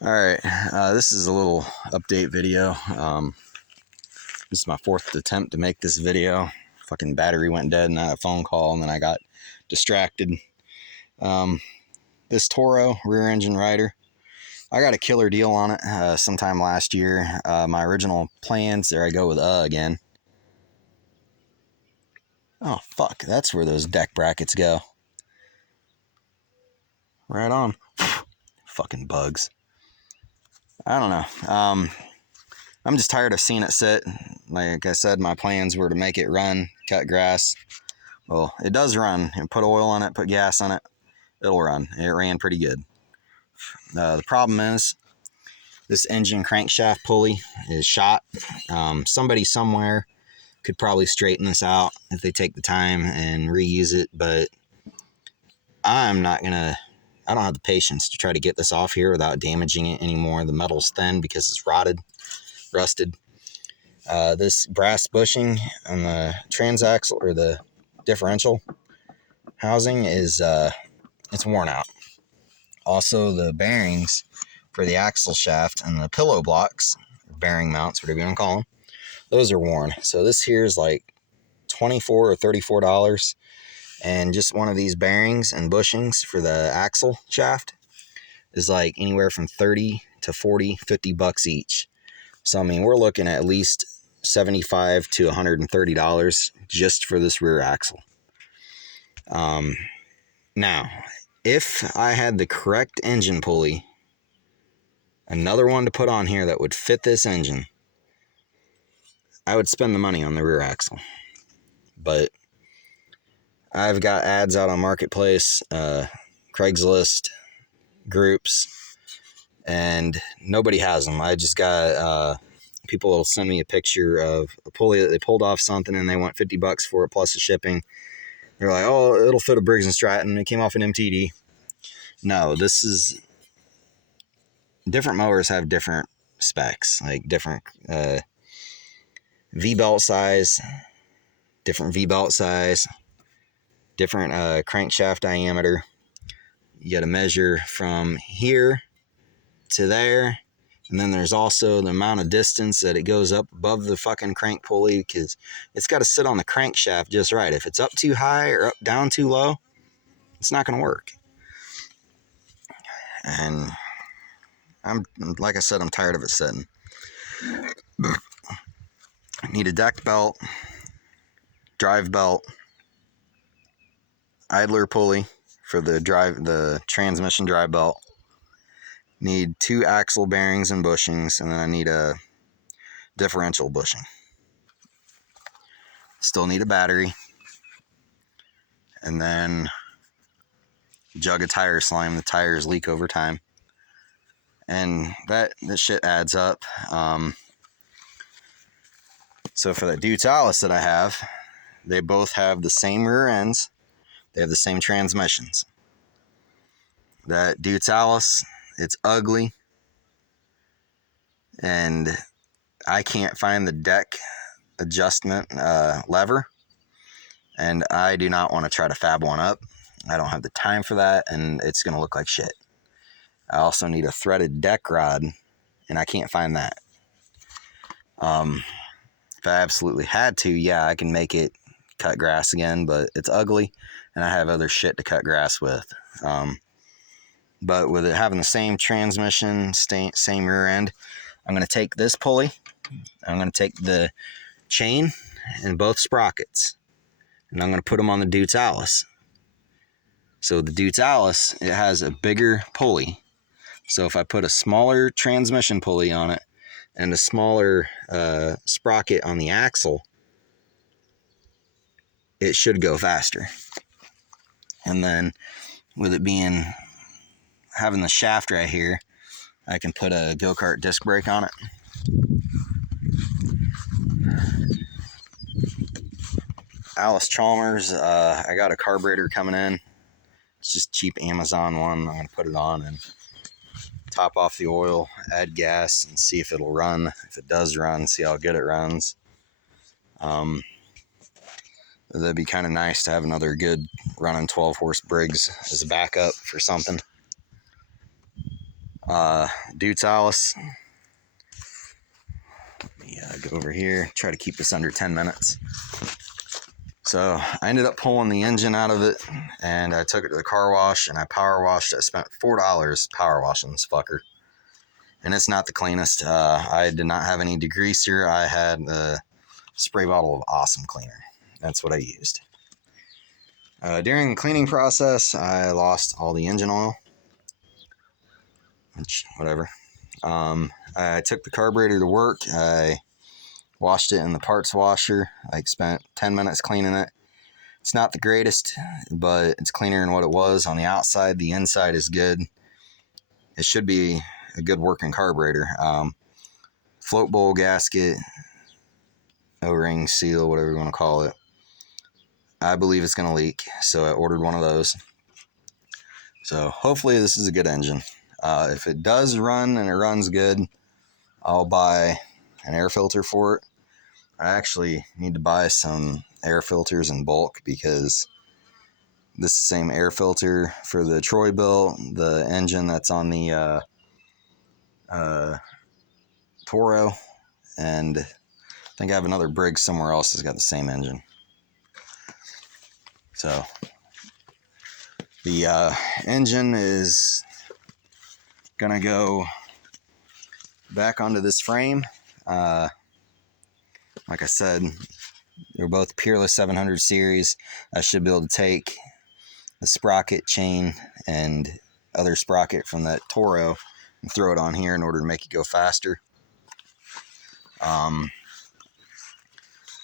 Alright, this is a little update video. This is my fourth attempt to make this video. Fucking battery went dead and I had a phone call and then I got distracted. This Toro rear engine rider, I got a killer deal on it sometime last year. My original plans, there I go with again. Oh fuck, that's where those deck brackets go. Right on. Fucking bugs. I don't know. I'm just tired of seeing it sit. Like I said, my plans were to make it run, cut grass. Well, it does run. You put oil on it, put gas on it, it'll run. It ran pretty good. The problem is this engine crankshaft pulley is shot. Somebody somewhere could probably straighten this out if they take the time and reuse it, but I don't have the patience to try to get this off here without damaging it anymore. The metal's thin because it's rusted. This brass bushing on the transaxle or the differential housing is it's worn out. Also, the bearings for the axle shaft and the pillow blocks, bearing mounts, whatever you want to call them, those are worn. So this here is like $24 or $34, and just one of these bearings and bushings for the axle shaft is like anywhere from 30 to 40, 50 bucks each. So I mean, we're looking at least $75 to $130 just for this rear axle. Now, if I had the correct engine pulley, another one to put on here that would fit this engine, I would spend the money on the rear axle. But I've got ads out on Marketplace, Craigslist, groups, and nobody has them. I just got people will send me a picture of a pulley that they pulled off something and they want 50 bucks for it plus the shipping. They're like, oh, it'll fit a Briggs & Stratton. It came off an MTD. No, this is... Different mowers have different specs, like different V-belt size, different crankshaft diameter. You got to measure from here to there. And then there's also the amount of distance that it goes up above the fucking crank pulley, because it's got to sit on the crankshaft just right. If it's up too high or down too low, it's not going to work. And like I said, I'm tired of it sitting. I need a deck belt, drive belt, idler pulley for the transmission drive belt. Need 2 axle bearings and bushings, and then I need a differential bushing. Still need a battery, and then a jug of tire slime. The tires leak over time, and that shit adds up. So for the Deutz Allis that I have, they both have the same rear ends. They have the same transmissions. That Deutz Allis, it's ugly, and I can't find the deck adjustment lever, and I do not want to try to fab one up. I don't have the time for that, and it's going to look like shit. I also need a threaded deck rod, and I can't find that. If I absolutely had to, yeah, I can make it cut grass again, but it's ugly, and I have other shit to cut grass with. But with it having the same transmission, same rear end, I'm going to take this pulley, I'm going to take the chain and both sprockets, and I'm going to put them on the Deutz Allis. So the Deutz Allis, it has a bigger pulley. So if I put a smaller transmission pulley on it and a smaller sprocket on the axle, it should go faster. And then with it having the shaft right here, I can put a go-kart disc brake on it. Alice Chalmers, I got a carburetor coming in. It's just cheap Amazon one. I'm going to put it on and top off the oil, add gas, and see if it'll run. If it does run, see how good it runs. That'd be kind of nice to have another good running 12-horse Briggs as a backup for something. Deutz Allis. Let me go over here, try to keep this under 10 minutes. So I ended up pulling the engine out of it, and I took it to the car wash, and I power washed. I spent $4 power washing this fucker, and it's not the cleanest. I did not have any degreaser. I had a spray bottle of Awesome Cleaner. That's what I used. During the cleaning process, I lost all the engine oil, which, whatever. I took the carburetor to work. I washed it in the parts washer. I spent 10 minutes cleaning it. It's not the greatest, but it's cleaner than what it was on the outside. The inside is good. It should be a good working carburetor. Float bowl gasket, O-ring, seal, whatever you want to call it. I believe it's going to leak, so I ordered one of those. So hopefully this is a good engine. If it does run and it runs good, I'll buy an air filter for it. I actually need to buy some air filters in bulk because this is the same air filter for the Troy built, the engine that's on the Toro, and I think I have another Briggs somewhere else that's got the same engine. So the engine is gonna go back onto this frame. Like I said, they're both Peerless 700 series. I should be able to take the sprocket chain and other sprocket from that Toro and throw it on here in order to make it go faster.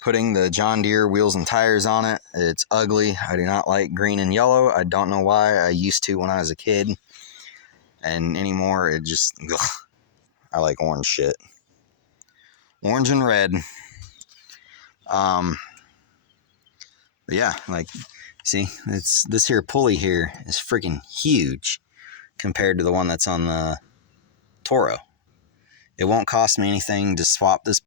Putting the John Deere wheels and tires on it, it's ugly. I do not like green and yellow. I don't know why. I used to when I was a kid, and anymore it just, ugh. I like orange shit. Orange and red. But yeah, like, see, it's this here pulley here is freaking huge compared to the one that's on the Toro. It won't cost me anything to swap this